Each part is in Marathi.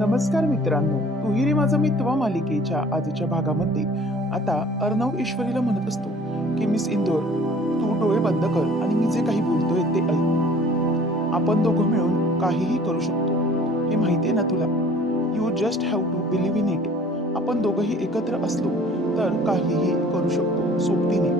नमस्कार मित्रांनो. तुहिरे माझा मित्र मालिकेच्या आजच्या भागामध्ये. आता अर्णव ईश्वरीला म्हणत असतो की मिस इंदोर तू डोळे बंद कर आणि मी जे काही बोलतोय ते ऐक. आपण दोघं मिळून काहीही करू शकतो. हे माहितीये ना तुला? You just have to believe in it आपण दोघंही एकत्र असलो तर काहीही करू शकतो सोबतीने.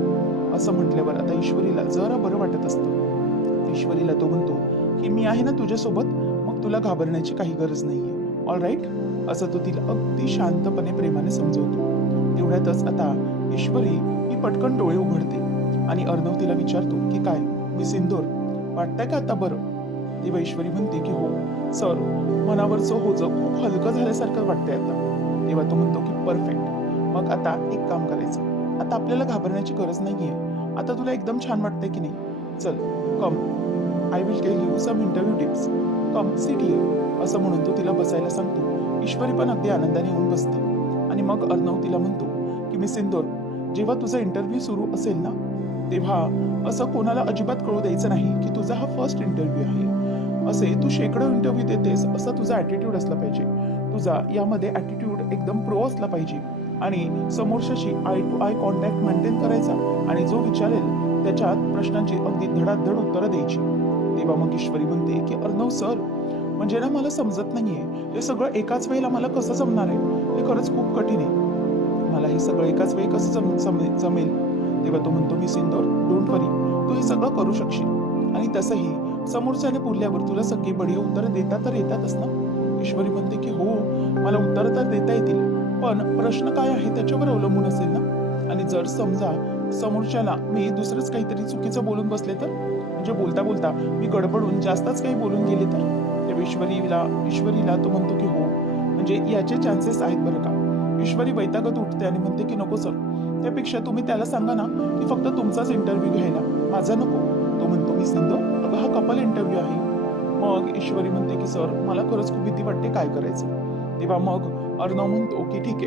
असं म्हटल्यावर आता ईश्वरीला जरा बरं वाटत असतं. ईश्वरीला तो म्हणतो की मी आहे ना तुझ्यासोबत? मग तुला घाबरण्याची काही गरज नाहीये. ऑल राईट असं तो तिला अगदी शांतपणे प्रेमाने समजवतो. तेवढ्यातच आता ईश्वरी ही पटकन डोळे उघडते आणि अर्णव तिला विचारतो की काय? मी सिंदूर. वाटतंय का आता बरं? तेव्हा ईश्वरी म्हणते की हो सर मनावरचं होजं खूप हलकं झाल्यासारखं वाटतंय आता. तेव्हा तो म्हणतो की परफेक्ट. मग आता एक काम करायचं. आता आपल्याला घाबरण्याची गरज नाहीये. आता तुला एकदम छान वाटतंय की नाही? चल come I will tell you some interview tips come city असं म्हणून तो तिला बसायला सांगतो. ईश्वरी पण अगदी आनंदाने येऊन बसते. आणि मग अर्णव तिला म्हणतो की मी सिंदोर जेव्हा तुझा इंटरव्ह्यू सुरू असेल ना तेव्हा असं कोणाला अजिबात कळू द्यायचं नाही की तुझा हा फर्स्ट इंटरव्ह्यू आहे. असे तू शेकडो इंटरव्ह्यू देतेस असा तुझा ॲटिट्यूड असला पाहिजे. तुझा यामध्ये ॲटिट्यूड एकदम प्रो असला पाहिजे. आणि समोरच्याशी eye to eye contact maintain करायचा आणि जो विचारेल त्याच्यात प्रश्नांची अगदी धडाधड उत्तरं द्यायची. तेव्हा मग ईश्वरी म्हणते की अर्णव सर म्हणजे ना मला समजत नाहीये. हे सगळं एकाच वेळेला मला कसं जमणार आहे? हे खरंच खूप कठीण आहे. मला हे सगळं एकाच वेळी कसं जम जमे- जमेल? तेव्हा तो म्हणतो मी सिंदोर डोंट वरी तू हे सगळं करू शकशील. आणि तसंही समोरच्याने बोलल्यावर तुला सगळी बढी उत्तरं देता तर येतातच ना? ईश्वरी म्हणते की हो मला उत्तरं तर देता येतील. पण प्रश्न काय आहे त्याच्यावर अवलंबून असेल ना? आणि जर समजा समोरच्याला मी दुसरंच काहीतरी चुकीचं बोलून बसले तर? म्हणजे बोलता बोलता मी गडबडून जास्तच काही बोलून गेले तर? ईश्वरीला ईश्वरीला तो म्हणतो की हो. म्हणजे याचे चान्सेस आहेत बरं का. ईश्वरी वैतागत उठते आणि म्हणते की नको सर. त्यापेक्षा तुम्ही त्याला सांगा ना की फक्त तुमचाच इंटरव्ह्यू घ्यायला. माझा नको. तो म्हणतो मी सिंधू अगं हा कपल इंटरव्ह्यू आहे. मग ईश्वरी म्हणते की सर मला खरंच खूप भीती वाटते काय करायचं. तेव्हा मग अर्णव म्हणतो की ठीक आहे.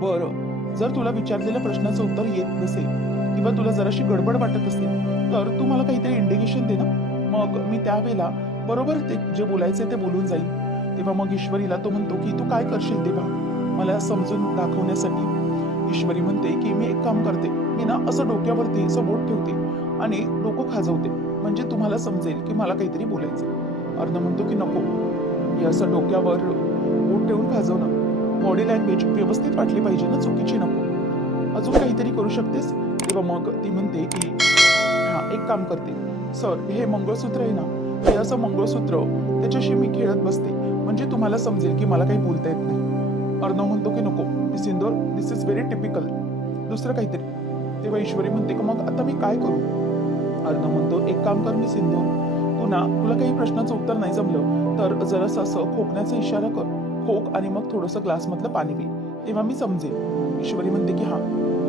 बरं. जर तुला विचारलेल्या प्रश्नाचं उत्तर येत नसेल किंवा तुला जराशी गडबड वाटत असेल तर तू मला काहीतरी इंडिकेशन दे ना. मग मी त्यावेळेला बरोबर ते जे बोलायचे ते बोलून जाईल. तेव्हा मग ईश्वरीला तो म्हणतो की तू काय करशील तेव्हा? मला समजून दाखवण्यासाठी. ईश्वरी म्हणते की मी एक काम करते. मी ना असं डोक्यावरती असं बोट ठेवते आणि डोकं खाजवते. म्हणजे तुम्हाला समजेल की मला काहीतरी बोलायचं अर्ध म्हणतो की नको. हे असं डोक्यावर बोट ठेवून खाजवणं. बॉडी लँग्वेज व्यवस्थित वाटली पाहिजे ना चुकीची नको. अजून काहीतरी करू शकतेस? तेव्हा मग ती म्हणते की हा एक काम करते. सर हे मंगळसूत्र आहे ना हे असं मंगळसूत्र त्याच्याशी मी खेळत बसते. म्हणजे तुम्हाला समजेल की मला काही बोलता येत नाही. अर्णव म्हणतो की नको मी Indore this is very typical दुसरं काहीतरी. तेव्हा ईश्वरी म्हणते की मग आता मी काय करू? अर्णव म्हणतो एक काम कर मी सिंधू तू ना तुला काही प्रश्नाचं उत्तर नाही जमलं तर जरासं असं खोकण्याचा इशारा कर. खोक आणि मग थोडंसं ग्लासमधलं पाणी पी. तेव्हा मी समजेल. ईश्वरी म्हणते की हां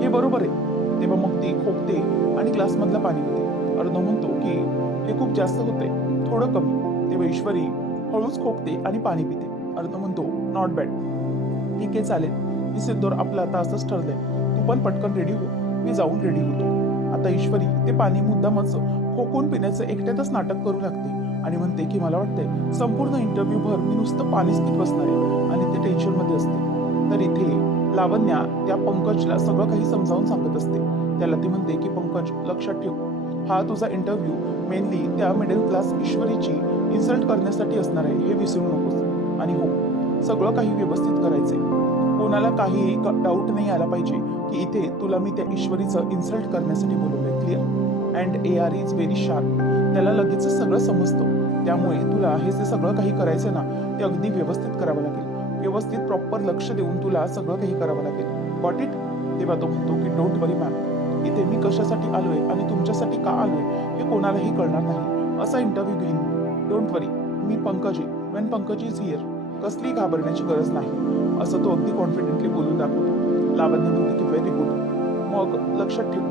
हे बरोबर आहे. तेव्हा मग ती खोकते आणि ग्लासमधलं पाणी पिते. अर्णव म्हणतो की हे खूप जास्त होते थोडं कमी. तेव्हा ईश्वरी हळूच खोकते आणि पाणी पिते. अर्थ म्हणतो नॉट बॅड ठीक आहे चालेल. मी सिद्धोर आपलं आता असंच ठरलंय. तू पण पटकन रेडी हो. मी जाऊन रेडी होतो. आता ईश्वरी ते पाणी मुद्दामच खोकून पिण्याचं एकट्यातच नाटक करू लागते. आणि म्हणते की मला वाटतंय संपूर्ण इंटरव्ह्यू भर मी नुसतं पाणीच पित बसणार आहे आणि ते टेन्शनमध्ये असते. तर इथे लावण्या त्या पंकजला सगळं काही समजावून सांगत असते. त्याला ती म्हणते की पंकज लक्षात ठेव. हा तुझा इंटरव्ह्यू मेनली त्या मिडल क्लास ईश्वरीची इन्सल्ट करण्यासाठी असणार आहे हे विसरू नकोस. आणि हो सगळं काही व्यवस्थित करायचंय. कोणाला काही डाऊट नाही आला पाहिजे की इथे तुला मी त्या ईश्वरीचं इन्सल्ट करण्यासाठी बोलवलंय clear and A R is very sharp त्याला लगेच सगळं समजतं. त्यामुळे तुला हे जे सगळं काही करायचं ना ते अगदी व्यवस्थित करावं लागेल. व्यवस्थित प्रॉपर लक्ष देऊन तुला सगळं काही करावं लागेल. गॉट इट तेव्हा तो म्हणतो की डोंट वरी मॅम इथे मी कशासाठी आलोय आणि तुमच्यासाठी का आलोय हे कोणालाही कळणार नाही. असा इंटरव्ह्यू घेईन. Don't worry me Pankaj when Pankaj is here कसली घाबरण्याची गरज नाही. असं तो अगदी कॉन्फिडेंटली बोलून दाखवतो. लावण्य म्हणते की व्हेरी गुड. मग लक्षात ठेव.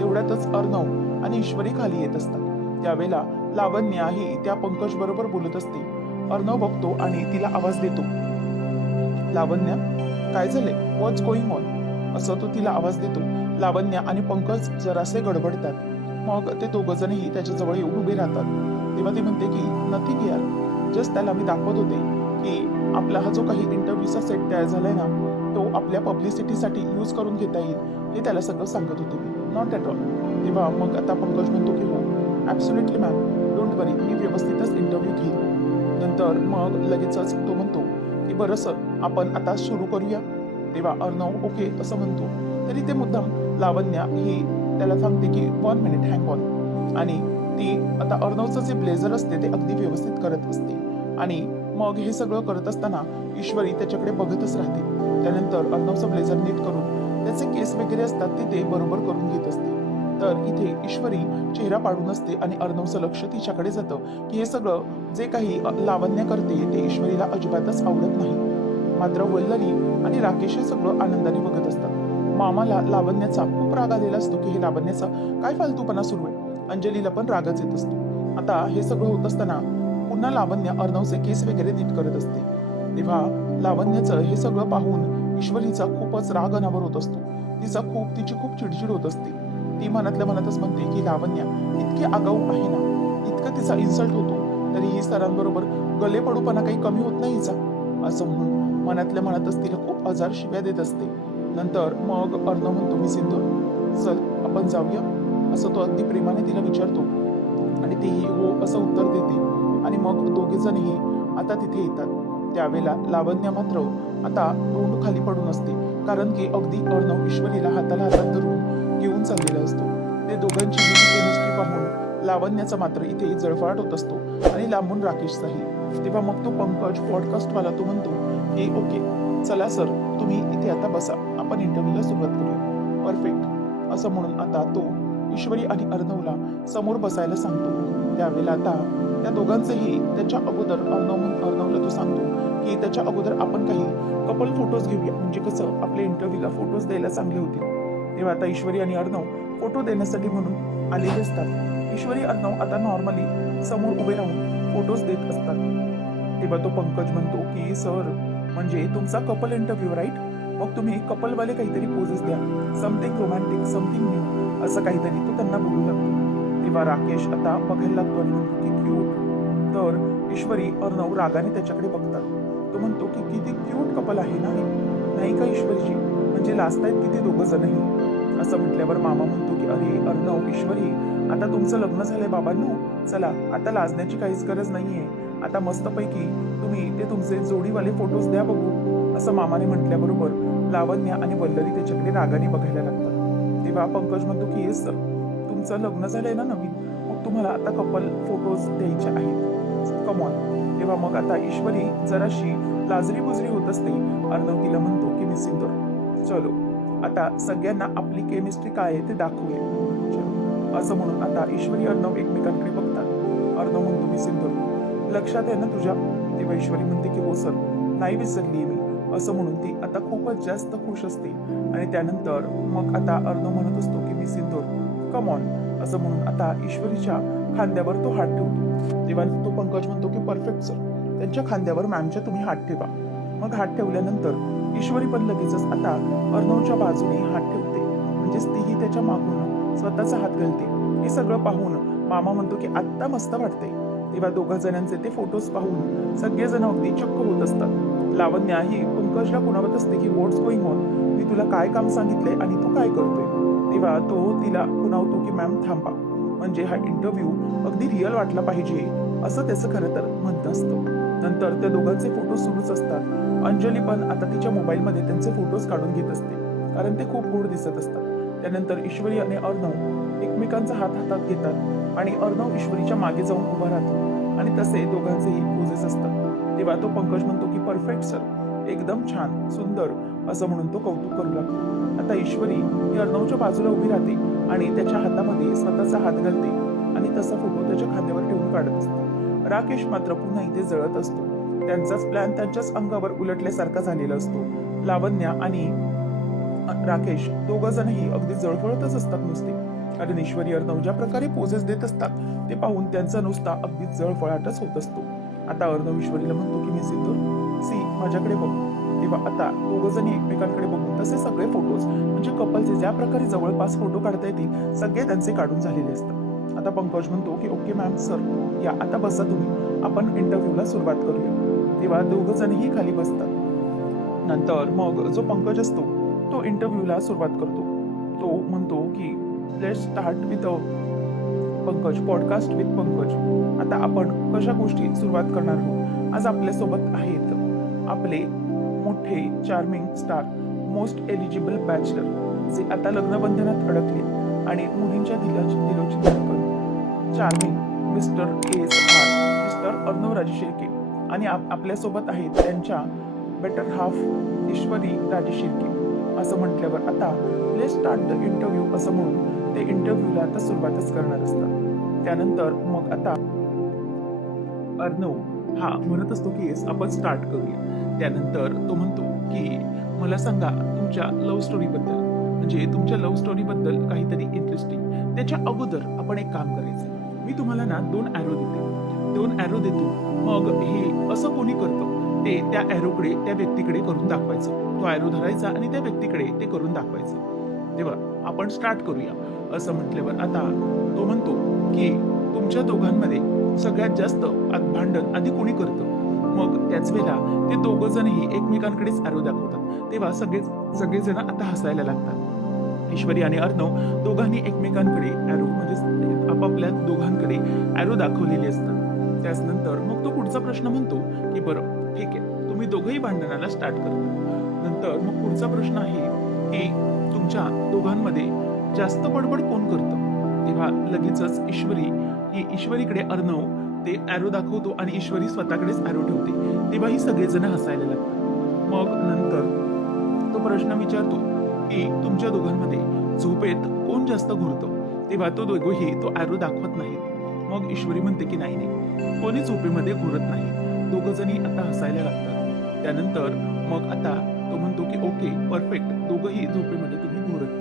तेवढ्यातच अर्णव आणि ईश्वरी खाली येत असतात. त्यावेळेला लावण्या ही त्या पंकज बरोबर बोलत असते. अर्णव बघतो आणि तिला आवाज देतो. लावण्या काय झाले वॉट्स गोईंग ऑन असं तो तिला आवाज देतो. लावण्या आणि पंकज जरासे गडबडतात. मग ते दोघ जणही येऊन उभे राहतात. तेव्हा ती म्हणते की नथिंग यार जस्ट त्याला मी दाखवत होते की आपला हा जो काही इंटरव्ह्यूचा सेट तयार झालाय ना तो आपल्या पब्लिसिटीसाठी यूज करून घेता येईल हे त्याला सगळं सांगत होते नॉट ॲट ऑल तेव्हा मग आता पंकज म्हणतो की हो ॲब्सोल्युटली मॅम डोंट वरी मी व्यवस्थितच इंटरव्ह्यू घेईन नंतर मग लगेचच तो म्हणतो की बरं सर आपण आता सुरू करूया. तेव्हा अर्णव ओके असं म्हणतो. तरी ते मुद्दाम लावण्या ही त्याला सांगते की वन मिनिट हँग ऑन आणि ती आता अर्णवचं जे ब्लेझर असते ते अगदी व्यवस्थित करत असते. आणि मग हे सगळं करत असताना ईश्वरी त्याच्याकडे बघतच राहते. त्यानंतर अर्णवचं ब्लेझर नीट करून त्याचे केस वगैरे असतात ते ते बरोबर करून घेत असते. तर इथे ईश्वरी चेहरा पाडून असते आणि अर्णवचं लक्ष तिच्याकडे जातं की हे सगळं जे काही लावण्य करते ते ईश्वरीला अजिबातच आवडत नाही. मात्र वल्लरी आणि राकेश हे सगळं आनंदाने बघत असतात. मामाला लावण्याचा खूप राग आलेला असतो की हे लावण्याचा काय फालतूपणा सुरू आहे? अंजलीला पण रागच येत असतो. आता हे सगळं होत असताना पुन्हा लावण्य अर्णवचे केस वगैरे नीट करत असते. तेव्हा लावण्याचं हे सगळं पाहून ईश्वरीचा खूपच राग अनावर होत असतो. तिचा खूप तिची खूप चिडचिड होत असते. ती मनातल्या मनातच म्हणते की लावण्या इतकी आगाऊ आहे ना? इतकं तिचा इन्सल्ट होतो. तरीही सरांबरोबर गले पडूपणा काही कमी होत नाही हिचा असं म्हणून मनातल्या मनातच तिला खूप आजार शिव्या देत असते. नंतर मग अर्णव म्हणतो मी सिंधू चल आपण जाऊया. असं तो अगदी प्रेमाने तिला विचारतो. आणि तीही हो असं उत्तर देते. आणि मग दोघे जणही आता तिथे येतात. त्यावेळेला लावण्या मात्र आता तोंड खाली पडून असते. कारण की अगदी अर्णव ईश्वरीला हाताला हातात धरून घेऊन चाललेला असतो. ते दोघांची केमिस्ट्री पाहून लावण्याचा मात्र इथे जळफळाट होत असतो. आणि लांबून राकेशचाही तेव्हा मग तो पंकज पॉडकास्टवाला तो म्हणतो की ओके चला सर तुम्ही इथे आता बसा. आपण इंटरव्ह्यूला सुरुवात करूया. परफेक्ट असं म्हणून आता तो ईश्वरी आणि अर्णवला समोर बसायला सांगतो. त्यावेळेला आता त्या दोघांचंही त्याच्या अगोदर अर्णव अर्णवला तो सांगतो की त्याच्या अगोदर आपण काही कपल फोटोज घेऊया. म्हणजे कसं आपल्या इंटरव्ह्यूला फोटोज द्यायला चांगले होतील तेव्हा आता ईश्वरी आणि अर्णव फोटो देण्यासाठी म्हणून आलेले असतात. ईश्वरी अर्णव आता नॉर्मली समोर उभे राहून फोटोज देत असतात. तेव्हा तो पंकज म्हणतो की सर म्हणजे तुमचा कपल इंटरव्ह्यू राईट मग तुम्ही कपलवाले काहीतरी पोजेस द्या. समथिंग रोमॅन्टिक समथिंग न्यू असं काहीतरी तो त्यांना बोलू लागतो. तेव्हा राकेश आता बघायला लागतो आणि म्हणतो की क्यूट तर ईश्वरी अर्णव रागाने त्याच्याकडे बघतात. तो म्हणतो की किती क्यूट कपल आहे ना हे. नाही का ईश्वरीची म्हणजे लाजतायत किती दोघं जणही? असं म्हटल्यावर मामा म्हणतो की अरे अर्णव ईश्वरी आता तुमचं लग्न झालंय बाबांनो. चला आता लाजण्याची काहीच गरज नाहीये. आता मस्तपैकी तुम्ही ते तुमचे जोडीवाले फोटोज द्या बघू. असं मामाने म्हटल्याबरोबर लावण्य आणि वल्लरी त्याच्याकडे रागाने बघायला लागतात. तेव्हा पंकज म्हणतो की येस सर तुमचं लग्न झालंय ना नवीन? मग तुम्हाला आता कपल फोटोज द्यायचे आहेत. कमॉन तेव्हा मग आता ईश्वरी जराशी लाजरी बुजरी होत असते. अर्णव तिला म्हणतो की मी सिंदूर चलो आता सगळ्यांना आपली केमिस्ट्री काय आहे ते दाखवूया. चलो. असं म्हणून आता ईश्वरी अर्णव एकमेकांकडे बघतात. अर्णव म्हणतो मी सिंदूर लक्षात आहे ना तुझ्या? तेव्हा ईश्वरी म्हणते की हो सर. नाही विसरली मी. असं म्हणून ती आता खूपच जास्त खुश असते. आणि त्यानंतर मग आता अर्णव म्हणत असतो की मी सिंदूर कम ऑन असं म्हणून आता ईश्वरीच्या खांद्यावर तो हात ठेवतो. तेव्हा तो पंकज म्हणतो की परफेक्ट सर त्यांच्या खांद्यावर मॅमच्या तुम्ही हात ठेवा. मग हात ठेवल्यानंतर ईश्वरी पण लगेचच आता अर्णवच्या बाजूने हात ठेवते. म्हणजेच तीही त्याच्या मागून स्वतःचा हात घालते. हे सगळं पाहून मामा म्हणतो की आत्ता मस्त वाटते तेव्हा दोघा जणांचे ते फोटोज पाहून सगळेजण अगदी चक्क होत असतात. लावण्या ही पंकजला कुणावत असते की व्हॉट्स गोईंग ऑन मी तुला काय काम सांगितलंय आणि तू काय करतोय? तेव्हा तो तिला कुणावतो की मॅम थांबा. म्हणजे हा इंटरव्ह्यू अगदी रिअल वाटला पाहिजे. असं त्याचं खरं तर म्हणत असतं. नंतर त्या दोघांचे फोटो सुरूच असतात. अंजली पण आता तिच्या मोबाईलमध्ये त्यांचे फोटोज काढून घेत असते. कारण ते खूप गोड दिसत असतात. त्यानंतर ईश्वरी आणि अर्णव एकमेकांचा हात हातात घेतात आणि अर्णव ईश्वरीच्या मागे जाऊन उभा राहतो. आणि तसे दोघांचेही पोजेस असतात. तेव्हा तो पंकज म्हणतो की परफेक्ट सर. एकदम छान सुंदर असं म्हणून तो कौतुक करू लागतो. आता ईश्वरी ही अर्णवच्या बाजूला उभी राहते आणि त्याच्या हातामध्ये स्वतःचा हात घालते आणि तसा फोटो त्याच्या खांद्यावर ठेवून काढत असते. राकेश मात्र पुन्हा इथे जळत असतो. त्यांचाच प्लॅन त्यांच्याच अंगावर उलटल्यासारखा झालेला असतो. लावण्या आणि राकेश दोघ जणही अगदी जळफळतच असतात नुसते. कारण ईश्वरी अर्णव ज्या प्रकारे पोझेस देत असतात ते पाहून त्यांचा नुसता अगदी जळफळाटच होत असतो. आता अर्णव ईश्वरीला म्हणतो की मी सिद्धू सी माझ्याकडे बघ. तेव्हा आता दोघं जणी एकमेकांकडे बघून तसे सगळे फोटोज म्हणजे कपलचे ज्या प्रकारे जवळपास फोटो काढता येतील सगळे त्यांचे काढून झालेले असतात. आता पंकज म्हणतो की ओके मॅम सर या आता बसा तुम्ही. आपण इंटरव्ह्यूला सुरुवात करूया. तेव्हा दोघ खाली बसतात. नंतर मग जो पंकज असतो तो इंटरव्ह्यूला सुरुवात करतो. तो म्हणतो की let's start with Pankaj podcast with Pankaj. आता आपण कशा गोष्टी सुरुवात करणार आहोत? आज आपल्यासोबत आहेत आपले मोठे charming star most eligible bachelor जे आता लग्नबंधनात अडकले आणि मुलींच्या दिलाची दिलोची धडकन charming mister S R mister Arnav Raje Shirke. आणि आप आपल्यासोबत आहेत त्यांच्या बेटर हाफ ईश्वरी राजे शिर्के. असं म्हटल्यावर आता ले स्टार्ट द इंटरव्ह्यू असं म्हणून ते इंटरव्ह्यूला आता सुरुवातच करणार असतात. त्यानंतर मग आता अर्णव हा म्हणत असतो की येस आपण स्टार्ट करूया. त्यानंतर तो म्हणतो की मला सांगा तुमच्या लव्ह स्टोरीबद्दल म्हणजे तुमच्या लव्ह स्टोरीबद्दल काहीतरी इंटरेस्टिंग त्याच्या अगोदर आपण एक काम करायचं. मी तुम्हाला ना दोन ॲरो देते. दोन ॲरो देतो. मग हे असं कोणी करतं? ते त्या ॲरोकडे त्या व्यक्तीकडे करून दाखवायचं. तो ॲरो धरायचा आणि त्या व्यक्तीकडे ते करून दाखवायचं. तेव्हा आपण स्टार्ट करूया. असं म्हटल्यावर आता तो म्हणतो की तुमच्या दोघांमध्ये सगळ्यात जास्त आत- भांडण आधी कोणी करतं? मग त्याच वेळेला ते दोघ जणही एकमेकांकडेच ॲरो दाखवतात. तेव्हा सगळेच सगळेजण आता हसायला लागतात. ईश्वरी आणि अर्णव दोघांनी एकमेकांकडे ॲरो म्हणजे आपापल्या दोघांकडे ॲरो दाखवलेले असतात. त्याचनंतर मग तो पुढचा प्रश्न म्हणतो की बरं ठीक आहे तुम्ही दोघंही भांडणाला स्टार्ट करता नंतर मग पुढचा प्रश्न आहे की तुमच्या दोघांमध्ये जास्त बडबड कोण करतं? तेव्हा लगेचच ईश्वरी ही ईश्वरीकडे अर्णव ते ॲरो दाखवतो आणि ईश्वरी स्वतःकडेच ॲरो ठेवते. तेव्हा ही सगळेजण हसायला लागतात. मग नंतर तो प्रश्न विचारतो की तुमच्या दोघांमध्ये झोपेत कोण जास्त घुरतं? तेव्हा तो दोघंही तो ॲरो दाखवत नाहीत. मग ईश्वरी म्हणते की नाही नाही कोणी झोपेमध्ये घुरत नाही. दोघं जणी आता हसायला लागतात. त्यानंतर मग आता तो म्हणतो की ओके परफेक्ट दोघंही झोपेमध्ये तुम्ही घुरत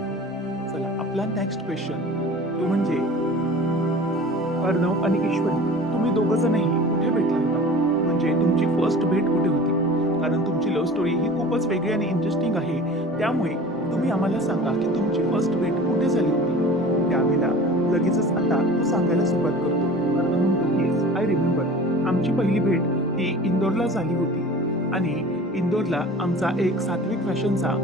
आपला नेक्स्ट क्वेश्चन तो म्हणजे अर्णव आणि ईश्वरी तुम्ही दोघं जणही कुठे भेटला होता म्हणजे तुमची फर्स्ट भेट कुठे होती? कारण तुमची लव्ह स्टोरी ही खूपच वेगळी आणि इंटरेस्टिंग आहे. त्यामुळे तुम्ही आम्हाला सांगा की तुमची फर्स्ट भेट कुठे झाली होती? त्यावेळेला लगेचच आता तो सांगायला सुरुवात करतो. येस आय रिमेंबर आमची पहिली भेट ही इंदोरला झाली होती. आणि इंदोरला आमचा एक सात्विक फॅशनचा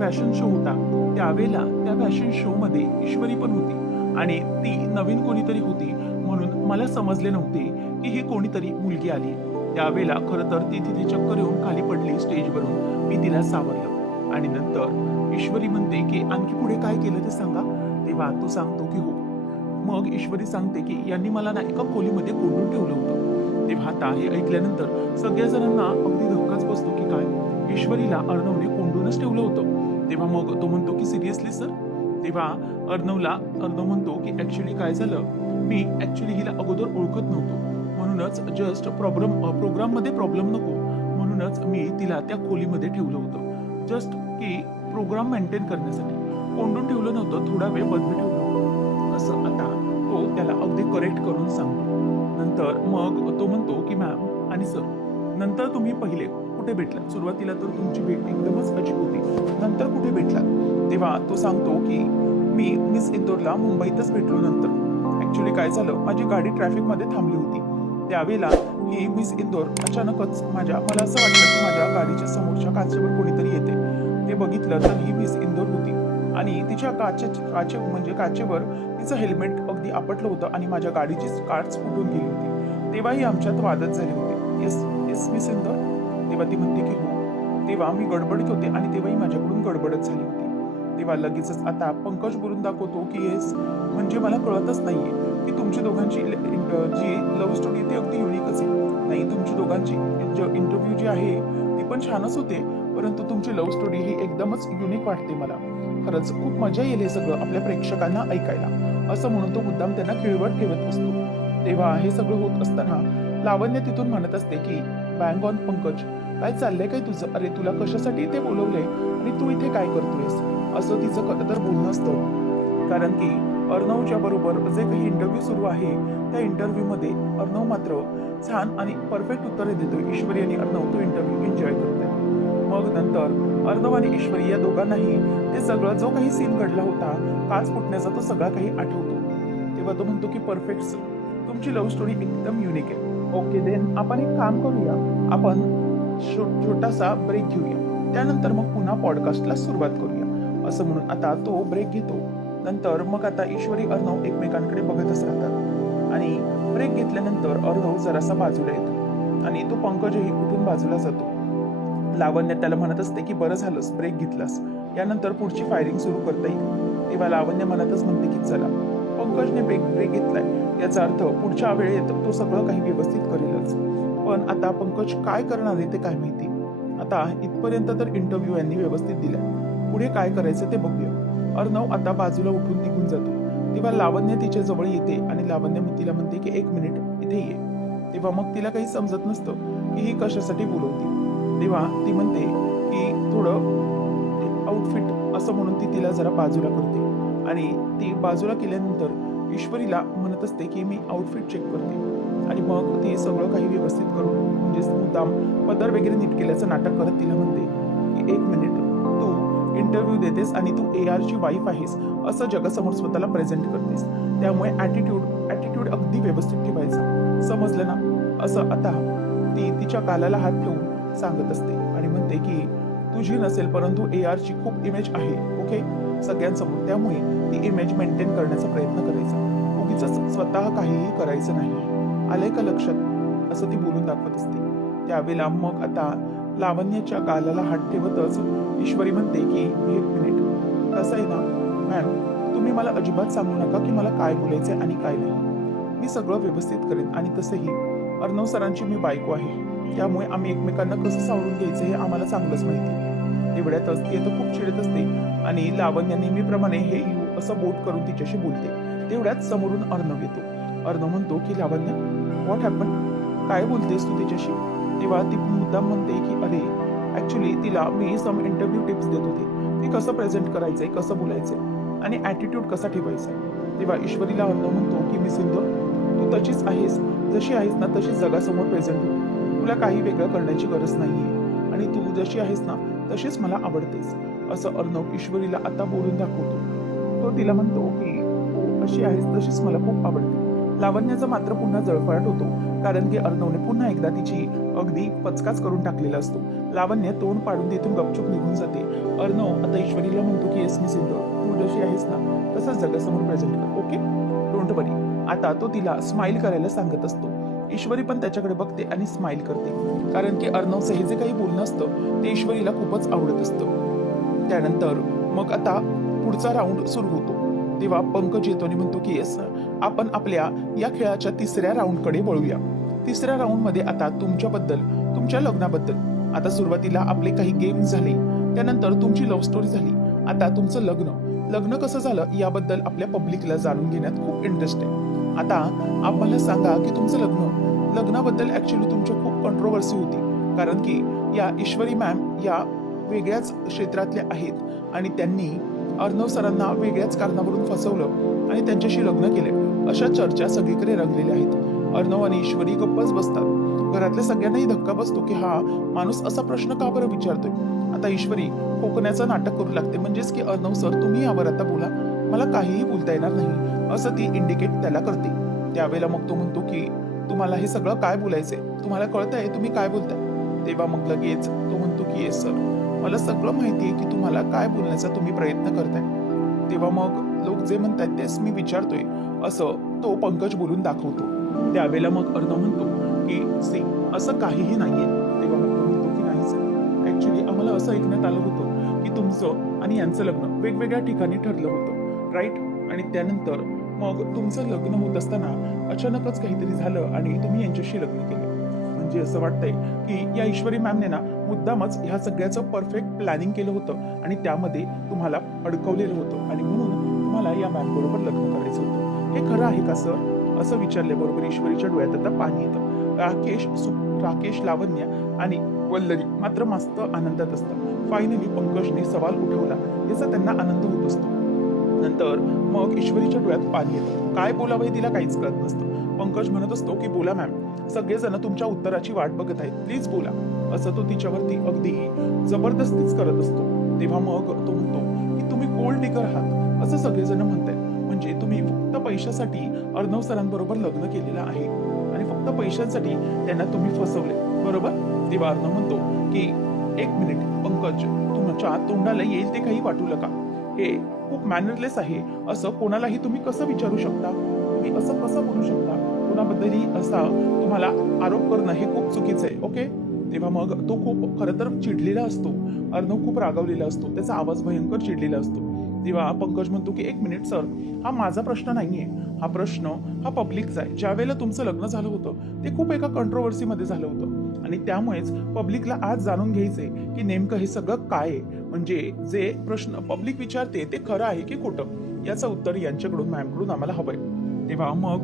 फॅशन शो होता त्यावेळेला त्या फॅशन शो मध्ये ईश्वरी पण होती आणि ती नवीन कोणीतरी होती म्हणून मला समजले नव्हते की ही कोणीतरी मुलगी आली. त्यावेळेला खरं तर ती तिथे चक्कर येऊन खाली पडली स्टेजवरून. मी तिला सावरलं आणि नंतर ईश्वरी म्हणते की आणखी पुढे काय केलं ते सांगा. तेव्हा तो सांगतो की हो. मग ईश्वरी सांगते की यांनी मला ना एका खोलीमध्ये कोंडून ठेवलं होतं. तेव्हा आता हे ऐकल्यानंतर सगळ्या जणांना अगदी धक्काच बसतो की काय? ईश्वरीला अर्णवने कोंडूनच ठेवलं होतं. तेव्हा मग तो म्हणतो की सिरियसली सर तेव्हा अर्णवला अर्णव म्हणतो की ऍक्च्युली काय झालं? मी ऍक्च्युली हिला अगोदर ओळखत नव्हतो. म्हणूनच जस्ट प्रॉब्लेम प्रोग्राममध्ये प्रॉब्लेम नको. म्हणूनच मी तिला त्या खोलीमध्ये ठेवलं होतं. जस्ट की प्रोग्राम मेंटेन करण्यासाठी. कोंडून ठेवलं नव्हतं थोडा वेळ बंद ठेवलं असं आता तो त्याला अगदी करेक्ट करून सांगतो. नंतर मग तो म्हणतो की मॅम आणि सर नंतर तुम्ही पहिले कुठे भेटला? सुरुवातीला तर तुमची भेट एकदमच अजीब होती. नंतर कुठे भेटला? तेव्हा तो सांगतो की मी मिस इंदोरला मुंबईतच भेटलो नंतर. ऍक्च्युली काय झालं? माझी गाडी ट्रॅफिकमध्ये थांबली होती. त्यावेळेला ही मिस इंदोर अचानकच माझ्या मला असं वाटलं की माझ्या गाडीच्या समोरच्या काचेवर कोणीतरी येते. ते बघितलं तर ही मिस इंदोर होती. आणि तिच्या काचे काचे म्हणजे काचेवर तिचं हेल्मेट अगदी आपटलं होतं आणि माझ्या गाडीची कार्च फुटून गेली होती. तेव्हाही आमच्यात वादच झाले होते. Yes yes miss Indore. तेव्हा ती म्हणते की हो. तेव्हा मी गडबडीत होते आणि तेव्हाही माझ्याकडून गडबडच झाली होती. तेव्हा लगेचच आता पंकज बोलून दाखवतो की येस म्हणजे मला कळतच नाहीये की तुमची दोघांची जी लव्ह स्टोरी ती अगदी युनिकच आहे. नाही तुमची दोघांची इंटरव्ह्यू जी आहे ती पण छानच होते परंतु तुमची लव्ह स्टोरी ही एकदमच युनिक वाटते मला. खरंच खूप मजा येईल हे सगळं आपल्या प्रेक्षकांना ऐकायला. असं म्हणून तो मुद्दाम त्यांना खिळवट ठेवत असतो तेव्हा हे सगळं होत असताना लावण्य तिथून म्हणत असते की बँग ऑन पंकज काय चाललंय काय तुझं? अरे तुला कशासाठी इथे बोलवलंय? आणि तू इथे काय करतोयस? असं तिचं खरं तर बोलणं असतं. कारण की अर्णवच्या बरोबर जे काही इंटरव्ह्यू सुरू आहे त्या इंटरव्ह्यू मध्ये अर्णव मात्र छान आणि परफेक्ट उत्तरे देतोय. ईश्वरी आणि अर्णव तो इंटरव्ह्यू एन्जॉय करतोय. मग नंतर अर्णव आणि ईश्वरी या दोघांनाही ते सगळं जो काही सीन घडला होता काच फुटण्याचा तो सगळा काही आठवतो. तेव्हा तो म्हणतो की परफेक्ट तुमची लव्ह स्टोरी एकदम युनिक आहे. ओके देन आपण एक काम करूया. आपण छोटासा ब्रेक घेऊया. त्यानंतर मग पुन्हा पॉडकास्टला सुरुवात करूया. असं म्हणून आता तो ब्रेक घेतो. नंतर मग आता ईश्वरी अर्णव एकमेकांकडे बघतच राहतात. आणि ब्रेक घेतल्यानंतर अर्णव जरासा बाजूला येतो. आणि तो पंकजही उठून बाजूला जातो. लावण्य त्याला म्हणत असते की बरं झालंस ब्रेक घेतलास. यानंतर पुढची फायरिंग सुरू करता येईल. तेव्हा लावण्य म्हणतच म्हणते की चला. पंकजने ब्रेक ब्रेक घेतलाय याचा अर्थ पुढच्या वेळेत तो सगळं काही व्यवस्थित करेलच. पण आता पंकज काय करणार आहे ते काय माहिती? आता इथपर्यंत तर इंटरव्ह्यू यांनी व्यवस्थित दिलाय. पुढे काय करायचं ते बघूया. अर्णव आता बाजूला उठून निघून जातो. तेव्हा लावण्य तिच्या जवळ येते आणि लावण्य तिला म्हणते की एक मिनिट इथे ये. तेव्हा मग तिला काही समजत नसतं की ही कशासाठी बोलवते. तेव्हा ती म्हणते की थोडं आउटफिट असं म्हणून ती तिला जरा बाजूला करते. आणि ती बाजूला केल्यानंतर ईश्वरीला म्हणत असते की मी आउटफिट चेक करते. आणि मग ती सगळं काही व्यवस्थित करून म्हणजेच मुद्दाम पदर वगैरे नीट केल्याचं नाटक करत तिला म्हणते की एक मिनिट तू इंटरव्ह्यू देतेस आणि तू ए आरची वाईफ आहेस असं जगासमोर स्वतःला प्रेझेंट करतेस. त्यामुळे ॲटिट्यूड ॲटिट्यूड अगदी व्यवस्थित ठेवायचा. समजलं ना? असं आता ती तिच्या कालाला हात ठेवून सांगत असते आणि म्हणते की तुझी नसेल परंतु ए आरची खूप इमेज आहे ओके सगळ्यांसमोर. त्यामुळे ती इमेज मेंटेन करण्याचा प्रयत्न करायचा. उगीच स्वतः काहीही करायचं नाही. आलंय का लक्षात? असं ती बोलून दाखवत असते. त्यावेळेला मग आता लावण्याच्या गालाला हात ठेवतच ईश्वरी म्हणते की एक मिनिट कसं आहे ना? मॅम तुम्ही मला अजिबात सांगू नका की मला काय बोलायचंय आणि काय नाही. मी सगळं व्यवस्थित करेन आणि तसंही. अर्णव सरांची मी बायको आहे. त्यामुळे आम्ही एकमेकांना कसं सावरून घ्यायचं हे आम्हाला चांगलंच माहिती. निवड्यात असते तर खूप चिडत असते. आणि लावण्य नेहमीप्रमाणे हे यू असं बोट करून तिच्याशी बोलते. तेवढ्यात समोरून अर्णव येतो. अर्णव म्हणतो की लावण्य व्हॉट हॅपन काय बोलतेस तू तिच्याशी? तेव्हा ती मुद्दाम म्हणते की अरे ऍक्च्युली तिला मी सम इंटरव्ह्यू टिप्स देत होते. की कसं प्रेझेंट करायचंय कसं बोलायचंय? आणि ॲटिट्यूड कसा ठेवायचा? तेव्हा ईश्वरीला अर्णव म्हणतो की मी सिंधू तू तशीच आहेस. जशी आहेस ना तशीच जगासमोर प्रेझेंट हो तुला काही वेगळं करण्याची गरज नाहीये. आणि तू जशी आहेस ना तशीच मला आवडतेस असं अर्णव ईश्वरीला आता बोलून दाखवतो. तो तिला म्हणतो की तू अशी आहेस तशीच मला खूप आवडते. लावण्याचा मात्र पुन्हा जळफळाट होतो कारण की अर्णवने पुन्हा एकदा तिची अगदी पचकाच करून टाकलेला असतो. लावण्य तोंड पाडून तिथून गपचूप निघून जाते. अर्णव आता ईश्वरीला म्हणतो की येस मी सिंधू तू जशी आहेस ना तसंच जगासमोर प्रेझेंट कर ओके डोंट वरी आता तो तिला स्माइल करायला सांगत असतो. ईश्वरी पण त्याच्याकडे बघते आणि स्माईल करते. कारण की अर्णवचं हे जे काही बोलणं असतं ते ईश्वरीला खूपच आवडत असतं. त्यानंतर मग आता पुढचा राऊंड सुरू होतो. तेव्हा पंकज येतो आणि म्हणतो की येस आपण आपल्या या खेळाच्या तिसऱ्या राऊंडकडे वळूया. तिसऱ्या राऊंडमध्ये आता तुमच्याबद्दल तुमच्या लग्नाबद्दल. आता सुरुवातीला आपले काही गेम झाले त्यानंतर तुमची लव्ह स्टोरी झाली. आता तुमचं लग्न. लग्न कसं झालं याबद्दल आपल्या पब्लिकला जाणून घेण्यात खूप इंटरेस्ट आहे. आता आम्हाला सांगा की तुमचं लग्न लग्नाबद्दल ऍक्च्युली तुमच्या खूप कंट्रोवर्सी होती. कारण की या ईश्वरी मॅम या वेगळ्याच क्षेत्रातल्या आहेत आणि त्यांनी अर्णव सरांना वेगळ्याच कारणावरून फसवलं आणि त्यांच्याशी लग्न केले. अशा चर्चा सगळीकडे रंगलेल्या आहेत. अर्णव आणि ईश्वरी गप्पच बसतात. घरातल्या सगळ्यांनाही धक्का बसतो की हा माणूस असा प्रश्न का बरं विचारतोय? आता ईश्वरी कोकण्याचं नाटक करू लागते. म्हणजेच की अर्णव सर तुम्ही यावर आता बोला. मला काहीही बोलता येणार नाही. असं ती इंडिकेट त्याला करते. त्यावेळेला मग तो म्हणतो की तुम्हाला हे सगळं काय बोलायचंय? तुम्हाला कळतंय? तुम्ही काय बोलताय? तेव्हा मग लगेच तो म्हणतो की येस सर. मला सगळं माहिती आहे की तुम्हाला काय बोलण्याचा तुम्ही प्रयत्न करताय. तेव्हा मग लोक जे म्हणतात तेच मी विचारतोय असं तो पंकज बोलून दाखवतो. त्यावेळेला मग अर्णव म्हणतो की सी असं काहीही नाहीये. तेव्हा मग तो म्हणतो की नाही सर. ऍक्च्युली आम्हाला असं ऐकण्यात आलं होतं की तुमचं आणि यांचं लग्न वेगवेगळ्या ठिकाणी ठरलं होतं. राईट आणि त्यानंतर मग तुमचं लग्न होत असताना अचानकच काहीतरी झालं आणि तुम्ही यांच्याशी लग्न केलं. म्हणजे असं वाटतंय की या ईश्वरी मॅमने ना मुद्दामच ह्या सगळ्याचं परफेक्ट प्लॅनिंग केलं होतं आणि त्यामध्ये तुम्हाला अडकवलेलं होतं आणि म्हणून तुम्हाला या मॅम बरोबर लग्न करायचं होतं. हे खरं आहे का सर असं विचारल्याबरोबर ईश्वरीच्या डोळ्यात आता पाणी येतं. राकेश सु- राकेश लावण्य आणि वल्लरी मात्र मस्त आनंदात असतात. फायनली पंकजने सवाल उठवला. याचा त्यांना आनंद होत असतो. नंतर मग ईश्वरीच्या डोळ्यात पाणी येतं. काय बोलावं तिला काहीच कळत नसतं. पंकज म्हणत असतो की बोला मॅम सगळेजण तुमच्या उत्तराची वाट बघत आहेत. प्लीज बोला. असं तो तिच्यावरती अगदी जबरदस्तीच करत असतो. तेव्हा मग तो म्हणतो की तुम्ही गोल्ड डिगर आहात. असं सगळेजण म्हणतायत. म्हणजे तुम्ही फक्त पैशासाठी अर्णव सरांबरोबर लग्न केलेलं आहे. आणि फक्त पैशांसाठी त्यांना तुम्ही फसवले बरोबर? तेव्हा अर्णव म्हणतो की एक मिनिट पंकज तुमच्या तोंडाला येईल ते काही वाटू नका. हे खूप मॅनरलेस आहे. असं कोणालाही तुम्ही कसं विचारू शकता? तुम्ही असं कसं बोलू शकता? कोणाबद्दलही असा तुम्हाला आरोप करणं हे खूप चुकीचं आहे ओके तेव्हा मग तो खूप खरं तर चिडलेला असतो. अर्णव खूप रागावलेला असतो. त्याचा आवाज भयंकर चिडलेला असतो. तेव्हा पंकज म्हणतो की एक मिनिट सर हा माझा प्रश्न नाहीये. हा प्रश्न हा पब्लिकचा आहे. ज्या वेळेला तुमचं लग्न झालं होतं ते खूप एका कंट्रोवर्सीमध्ये झालं होतं. आणि त्यामुळेच पब्लिकला आज जाणून घ्यायचंय की नेमकं हे सगळं काय आहे. म्हणजे जे प्रश्न पब्लिक विचारते ते खरं आहे की खोटं? याचं उत्तर यांच्याकडून मॅमकडून आम्हाला हवंय. तेव्हा मग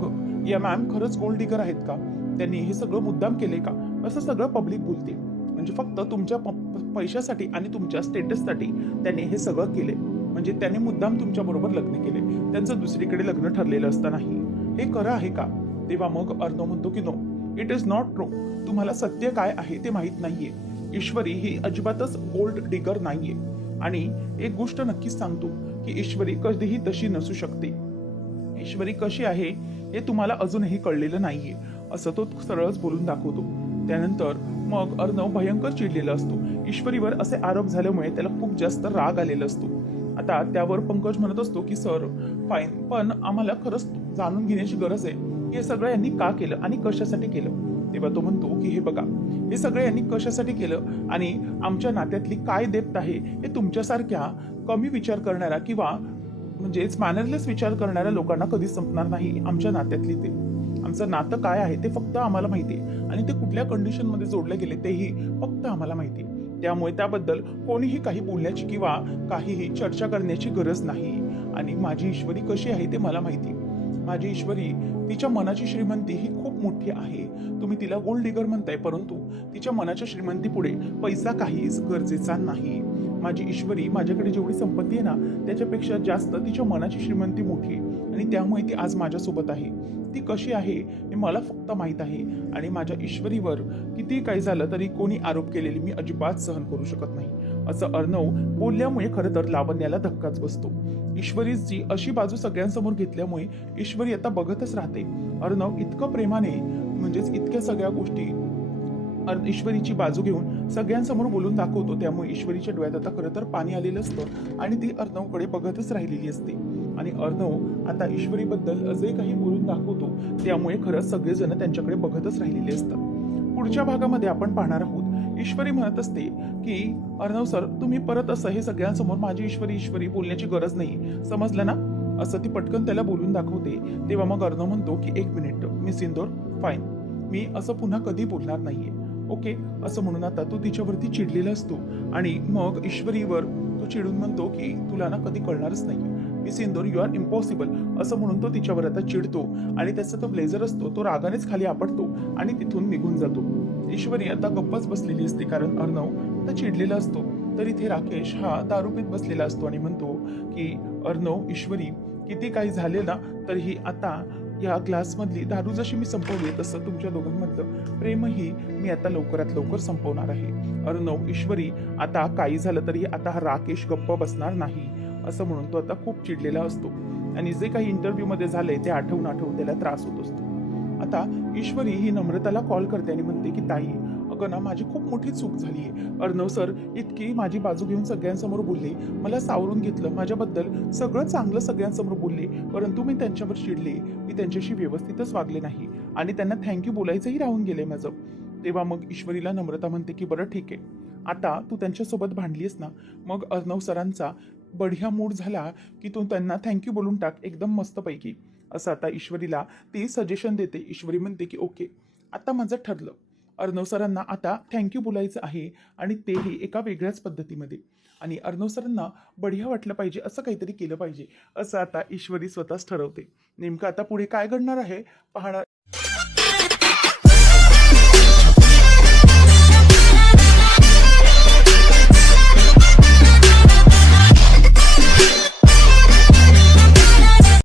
या मॅम खरंच गोल्ड डिगर आहेत का? त्यांनी हे सगळं मुद्दाम केले का? असं सगळं पब्लिक बोलते म्हणजे फक्त तुमच्या प- पैशासाठी आणि तुमच्या स्टेटससाठी त्यांनी हे सगळं केले. म्हणजे त्याने मुद्दाम तुमच्या बरोबर लग्न केले. त्यांचं दुसरीकडे लग्न ठरलेलं असतानाही. हे खरं आहे का? तेव्हा मग अर्णव म्हणतो की no it is not true तुम्हाला सत्य काय आहे ते माहीत नाहीये. ईश्वरी ही अजिबातच गोल्ड डिगर नाहीये. आणि एक गोष्ट नक्कीच सांगतो की ईश्वरी कधीही तशी नसू शकते. ईश्वरी कशी आहे हे तुम्हाला अजूनही कळलेलं नाहीये. असं तो सरळच बोलून दाखवतो. त्यानंतर मग अर्णव भयंकर चिडलेला असतो. ईश्वरीवर असे आरोप झाल्यामुळे त्याला खूप जास्त राग आलेला असतो. आता त्यावर पंकज म्हणत असतो की सर फाईन पण आम्हाला खरंच जाणून घेण्याची गरज आहे. हे सगळं यांनी का केलं आणि कशासाठी केलं? तेव्हा तो म्हणतो की हे बघा हे सगळे यांनी कशासाठी केलं? आणि आमच्या नात्यातली काय देप्त आहे? हे तुमच्यासारख्या कमी विचार करणाऱ्या किंवा म्हणजेच मॅनरलेस विचार करणाऱ्या लोकांना कधीच संपणार नाही आमच्या नात्यातली ते. आमचं नातं काय आहे ते फक्त आम्हाला माहिती आहे. आणि ते कुठल्या कंडिशनमध्ये जोडले गेले तेही फक्त आम्हाला माहिती आहे. त्यामुळे त्याबद्दल कोणीही काही बोलण्याची किंवा काहीही चर्चा करण्याची गरज नाही. आणि माझी ईश्वरी कशी आहे ते मला माहिती आहे. माझी ईश्वरी तिच्या मनाची श्रीमंती ही खूप मोठी आहे. तुम्ही तिला गोल्ड डिगर म्हणताय परंतु तिच्या मनाच्या श्रीमंती पुढे पैसा काहीच गरजेचा नाही. माझी ईश्वरी माझ्याकडे जेवढी संपत्ती आहे ना त्याच्यापेक्षा जास्त तिच्या मनाची श्रीमंती मोठी आणि त्यामुळे ती आज माझ्यासोबत आहे. ती कशी आहे हे मला फक्त माहीत आहे. आणि माझ्या ईश्वरीवर किती काही झालं तरी कोणी आरोप केलेले मी अजिबात सहन करू शकत नाही. असं अर्णव बोलल्यामुळे खरं तर लावण्याला धक्काच बसतो. ईश्वरीची अशी बाजू सगळ्यांसमोर घेतल्यामुळे ईश्वरी आता बघतच राहते. अर्णव इतकं प्रेमाने म्हणजेच इतक्या सगळ्या गोष्टी ईश्वरीची बाजू घेऊन सगळ्यांसमोर बोलून दाखवतो. त्यामुळे ईश्वरीच्या डोळ्यात आता खरं तर पाणी आलेलं असतं आणि ती अर्णवकडे बघतच राहिलेली असते. आणि अर्णव आता ईश्वरीबद्दल जे काही बोलून दाखवतो. त्यामुळे खरंच सगळेजण त्यांच्याकडे बघतच राहिलेले असतात. पुढच्या भागामध्ये आपण पाहणार आहोत. ईश्वरी म्हणत असते की अर्णव सर तुम्ही परत असं हे सगळ्यांसमोर माझी ईश्वरी ईश्वरी बोलण्याची गरज नाही. समजलं ना? असं ती पटकन त्याला बोलून दाखवते. तेव्हा मग अर्णव म्हणतो की एक मिनिट मी इंदोर फाईन मी असं पुन्हा कधी बोलणार नाहीये. ओके? असं म्हणून आता तो तिच्यावरती चिडलेला असतो. आणि मग ईश्वरीवर तो चिडून म्हणतो की तुला ना कधी कळणारच नाही मी इंदोर यू आर इम्पॉसिबल असं म्हणून तो तिच्यावर आता चिडतो. आणि त्याचा तो ब्लेझर असतो तो रागानेच खाली आपटतो आणि तिथून निघून जातो. ईश्वरी आता गप्पच बसलेली असते कारण अर्णव आता चिडलेला असतो. तर इथे राकेश हा दारूपीत बसलेला असतो आणि म्हणतो की अर्णव ईश्वरी किती काही झाले ना तरीही आता या ग्लासमधली दारू जशी मी संपवली तसं तुमच्या दोघांमधलं प्रेमही मी आता लवकरात लवकर संपवणार आहे. अर्णव ईश्वरी आता काही झालं तरी आता हा राकेश गप्प बसणार नाही असं म्हणून तो आता खूप चिडलेला असतो. आणि जे काही इंटरव्ह्यूमध्ये झालंय ते आठवून आठवून त्याला त्रास होत असतो. आता ईश्वरी ही नम्रताला कॉल करते आणि म्हणते की ताई अगं ना माझी खूप मोठी चूक झाली आहे अर्णव सर इतकी माझी बाजू घेऊन सगळ्यांसमोर बोलले. मला सावरून घेतलं. माझ्याबद्दल सगळं चांगलं सगळ्यांसमोर बोलले. परंतु मी त्यांच्यावर चिडले. मी त्यांच्याशी व्यवस्थितच वागले नाही. आणि त्यांना थँक्यू बोलायचंही राहून गेले माझं. तेव्हा मग ईश्वरीला नम्रता म्हणते की बरं ठीक आहे. आता तू त्यांच्यासोबत भांडलीस ना मग अर्णव सरांचा बढिया मूड झाला की तू त्यांना थँक्यू बोलून टाक. एकदम मस्तपैकी. असं आता ईश्वरीला ती सजेशन देते. ईश्वरी म्हणते की ओके आता माझं ठरलं. अर्णव सरांना आता थँक्यू बोलायचं आहे आणि तेही एका वेगळ्याच पद्धतीमध्ये. आणि अर्णव सरांना बढिया वाटलं पाहिजे असं काहीतरी केलं पाहिजे. असं आता ईश्वरी स्वतःच ठरवते. नेमकं आता पुढे काय घडणार आहे? पाहणार